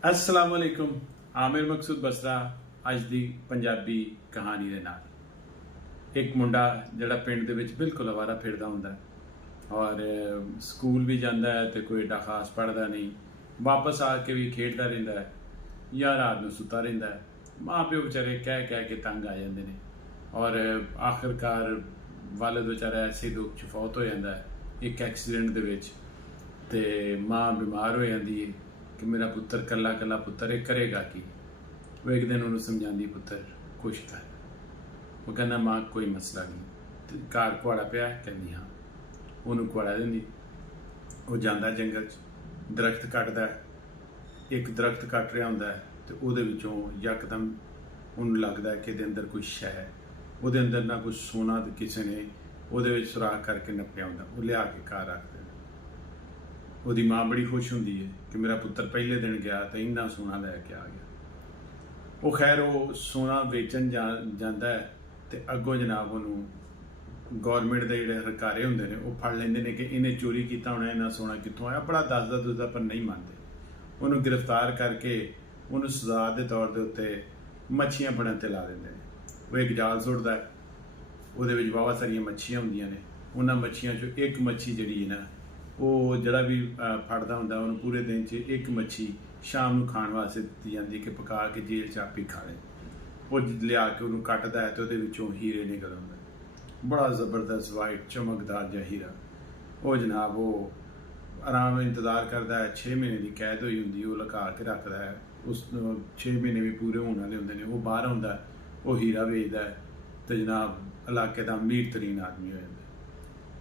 अस्सलाम वालेकुम। आमिर मकसूद बसरा ਅੱਜ ਦੀ ਪੰਜਾਬੀ ਕਹਾਣੀ ਦੇ ਨਾਲ। ਇੱਕ ਮੁੰਡਾ ਜਿਹੜਾ ਪਿੰਡ ਦੇ ਵਿੱਚ ਬਿਲਕੁਲ ਅਵਾਰਾ ਫਿਰਦਾ ਹੁੰਦਾ ਔਰ ਸਕੂਲ ਵੀ ਜਾਂਦਾ ਹੈ ਤੇ ਕੋਈ ਏਡਾ ਖਾਸ ਪੜ੍ਹਦਾ ਨਹੀਂ, ਵਾਪਸ ਆ ਕੇ ਵੀ ਖੇਡਦਾ ਰਹਿੰਦਾ ਹੈ ਜਾਂ ਰਾਤ ਨੂੰ ਸੁੱਤਾ ਰਹਿੰਦਾ ਹੈ। ਮਾਂ ਪਿਓ ਵਿਚਾਰੇ ਕਹਿ ਕਹਿ ਕੇ ਤੰਗ ਆ ਜਾਂਦੇ ਨੇ ਔਰ ਆਖਿਰਕਾਰ ਵਾਲਿਦ ਵਿਚਾਰਾ ਐਸੇ ਦੁੱਖ 'ਚ ਫੌਤ ਹੋ ਜਾਂਦਾ ਹੈ ਇੱਕ ਐਕਸੀਡੈਂਟ ਦੇ ਵਿੱਚ। ਤੇ ਮਾਂ ਬਿਮਾਰ ਹੋ ਜਾਂਦੀ ਹੈ ਕਿ ਮੇਰਾ ਪੁੱਤਰ ਕੱਲਾ ਕੱਲਾ ਪੁੱਤਰ ਇਹ ਕਰੇਗਾ ਕੀ। ਉਹ ਇੱਕ ਦਿਨ ਉਹਨੂੰ ਸਮਝਾਉਂਦੀ, ਪੁੱਤਰ ਕੁਛ ਕਰ। ਉਹ ਕਹਿੰਦਾ ਮਾਂ ਕੋਈ ਮਸਲਾ ਨਹੀਂ, ਤੇ ਘਰ ਕੁਆੜਾ ਪਿਆ, ਕਹਿੰਦੀ ਹਾਂ। ਉਹਨੂੰ ਕੁਆੜਾ ਦਿੰਦੀ, ਉਹ ਜਾਂਦਾ ਜੰਗਲ 'ਚ ਦਰਖਤ ਕੱਟਦਾ, ਇੱਕ ਦਰਖਤ ਕੱਟ ਰਿਹਾ ਹੁੰਦਾ ਤੇ ਉਹਦੇ ਵਿੱਚੋਂ ਯਕਦਮ ਉਹਨੂੰ ਲੱਗਦਾ ਕਿ ਇਹਦੇ ਅੰਦਰ ਕੋਈ ਸ਼ੈ ਹੈ। ਉਹਦੇ ਅੰਦਰ ਨਾ ਕੁਛ ਸੋਨਾ ਤੇ ਕਿਸੇ ਨੇ ਉਹਦੇ ਵਿੱਚ ਸੁਰਾਖ ਕਰਕੇ ਨੱਪਿਆ ਹੁੰਦਾ। ਉਹ ਲਿਆ ਕੇ ਘਰ ਰੱਖਦੇ। ਉਹਦੀ ਮਾਂ ਬੜੀ ਖੁਸ਼ ਹੁੰਦੀ ਹੈ ਕਿ ਮੇਰਾ ਪੁੱਤਰ ਪਹਿਲੇ ਦਿਨ ਗਿਆ ਤੇ ਇੰਨਾ ਸੋਨਾ ਲੈ ਕੇ ਆ ਗਿਆ। ਉਹ ਖੈਰ ਉਹ ਸੋਨਾ ਵੇਚਣ ਜਾਂਦਾ ਹੈ ਤੇ ਅੱਗੋਂ ਜਨਾਬ ਉਹਨੂੰ ਗੌਰਮੈਂਟ ਦੇ ਜਿਹੜੇ ਹਰਕਾਰੇ ਹੁੰਦੇ ਨੇ ਉਹ ਫੜ ਲੈਂਦੇ ਨੇ ਕਿ ਇਹਨੇ ਚੋਰੀ ਕੀਤਾ ਹੋਣਾ, ਇਹਨਾਂ ਸੋਨਾ ਕਿੱਥੋਂ ਆਇਆ। ਬੜਾ ਦੱਸਦਾ ਪਰ ਨਹੀਂ ਮੰਨਦੇ। ਉਹਨੂੰ ਗ੍ਰਿਫਤਾਰ ਕਰਕੇ ਉਹਨੂੰ ਸਜ਼ਾ ਦੇ ਤੌਰ ਦੇ ਉੱਤੇ ਮੱਛੀਆਂ ਫੜਨ ਤੇ ਲਾ ਦਿੰਦੇ ਨੇ। ਉਹ ਇੱਕ ਜਾਲ ਸੁੱਟਦਾ ਹੈ, ਉਹਦੇ ਵਿੱਚ ਬਹੁਤ ਸਾਰੀਆਂ ਮੱਛੀਆਂ ਹੁੰਦੀਆਂ ਨੇ। ਉਹਨਾਂ ਮੱਛੀਆਂ 'ਚੋਂ ਇੱਕ ਮੱਛੀ ਜਿਹੜੀ ਹੈ ਨਾ, ਉਹ ਜਿਹੜਾ ਵੀ ਫੜਦਾ ਹੁੰਦਾ ਉਹਨੂੰ ਪੂਰੇ ਦਿਨ 'ਚ ਇੱਕ ਮੱਛੀ ਸ਼ਾਮ ਨੂੰ ਖਾਣ ਵਾਸਤੇ ਦਿੱਤੀ ਜਾਂਦੀ ਕਿ ਪਕਾ ਕੇ ਜੇਲ੍ਹ 'ਚ ਆਪੇ ਖਾ ਲੈ। ਉਹ ਲਿਆ ਕੇ ਉਹਨੂੰ ਕੱਟਦਾ ਹੈ ਤੇ ਉਹਦੇ ਵਿੱਚੋਂ ਹੀਰੇ ਨਿਕਲ ਆਉਂਦੇ। ਬੜਾ ਜ਼ਬਰਦਸਤ ਵਾਈਟ ਚਮਕਦਾਰ ਜਿਹਾ ਹੀਰਾ। ਉਹ ਜਨਾਬ ਉਹ ਆਰਾਮ ਨਾਲ ਇੰਤਜ਼ਾਰ ਕਰਦਾ ਹੈ। 6 ਮਹੀਨੇ ਦੀ ਕੈਦ ਹੋਈ ਹੁੰਦੀ, ਉਹ ਲੁਕਾ ਕੇ ਰੱਖਦਾ ਹੈ। ਉਸ 6 ਮਹੀਨੇ ਵੀ ਪੂਰੇ ਹੋਣ ਵਾਲੇ ਹੁੰਦੇ ਨੇ। ਉਹ ਬਾਹਰ ਆਉਂਦਾ, ਉਹ ਹੀਰਾ ਵੇਚਦਾ ਹੈ ਤੇ ਜਨਾਬ ਇਲਾਕੇ ਦਾ ਅਮੀਰ ਤਰੀਨ ਆਦਮੀ ਹੋ ਜਾਂਦਾ।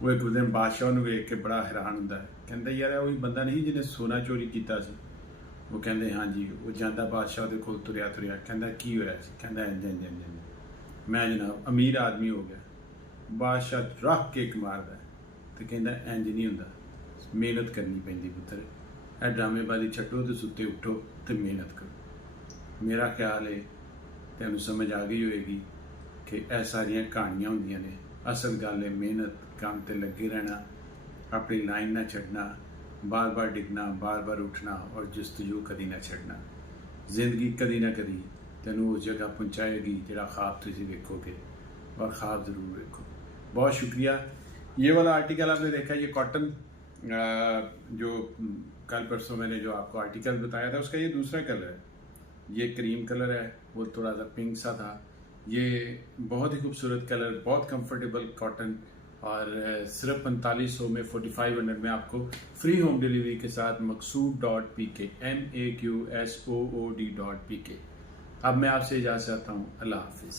ਉਹ ਇੱਕ ਦਿਨ ਬਾਦਸ਼ਾਹ ਨੂੰ ਵੇਖ ਕੇ ਬੜਾ ਹੈਰਾਨ ਹੁੰਦਾ ਹੈ, ਕਹਿੰਦਾ ਯਾਰ ਉਹੀ ਬੰਦਾ ਨਹੀਂ ਜਿਹਨੇ ਸੋਨਾ ਚੋਰੀ ਕੀਤਾ ਸੀ। ਉਹ ਕਹਿੰਦੇ ਹਾਂਜੀ। ਉਹ ਜਾਂਦਾ ਬਾਦਸ਼ਾਹ ਦੇ ਕੋਲ ਤੁਰਿਆ ਕਹਿੰਦਾ ਕੀ ਹੋਇਆ ਸੀ। ਕਹਿੰਦਾ ਇੰਜ ਮੈਂ ਜਨਾਬ ਅਮੀਰ ਆਦਮੀ ਹੋ ਗਿਆ। ਬਾਦਸ਼ਾਹ ਰੱਖ ਕੇ ਇੱਕ ਮਾਰਦਾ ਤੇ ਕਹਿੰਦਾ ਇੰਜ ਨਹੀਂ ਹੁੰਦਾ, ਮਿਹਨਤ ਕਰਨੀ ਪੈਂਦੀ ਪੁੱਤਰ। ਇਹ ਡਰਾਮੇਬਾਜ਼ੀ ਛੱਡੋ ਤੇ ਸੁੱਤੇ ਉੱਠੋ ਤੇ ਮਿਹਨਤ ਕਰੋ। ਮੇਰਾ ਖਿਆਲ ਹੈ ਤੈਨੂੰ ਸਮਝ ਆ ਗਈ ਹੋਏਗੀ ਕਿ ਇਹ ਸਾਰੀਆਂ ਕਹਾਣੀਆਂ ਹੁੰਦੀਆਂ ਨੇ। ਅਸਲ ਗੱਲ ਹੈ ਮਿਹਨਤ, ਕੰਮ ਤੇ ਲੱਗੇ ਰਹਿਣਾ, ਆਪਣੀ ਲਾਈਨ ਨਾ ਛੱਡਣਾ, ਬਾਰ-ਬਾਰ ਡਿੱਗਣਾ, ਬਾਰ-ਬਾਰ ਉੱਠਣਾ ਔਰ ਜਸਤਜੂ ਕਦੀ ਨਾ ਛੱਡਣਾ। ਜ਼ਿੰਦਗੀ ਕਦੀ ਨਾ ਕਦੀ ਤੈਨੂੰ ਉਸ ਜਗ੍ਹਾ ਪਹੁੰਚਾएगी ਜਿਹੜਾ ख्वाब तुझे देखोगे, और ख्वाब ज़रूर देखो। बहुत शुक्रिया। ये वाला आर्टिकल आपने देखा, ये कॉटन जो कल परसों मैंने जो आपको आर्टिकल बताया था उसका ये दूसरा कलर है। ये क्रीम कलर है, वो थोड़ा सा पिंक सा था। ये बहुत ही खूबसूरत कलर, बहुत कंफर्टेबल कॉटन और सिर्फ 4500 में 4500 में आपको फ्री होम डिलीवरी के साथ maqsood.pk MAQSOOD.pk। अब मैं आपसे इजाज़त चाहता हूँ। अल्लाह हाफिज़।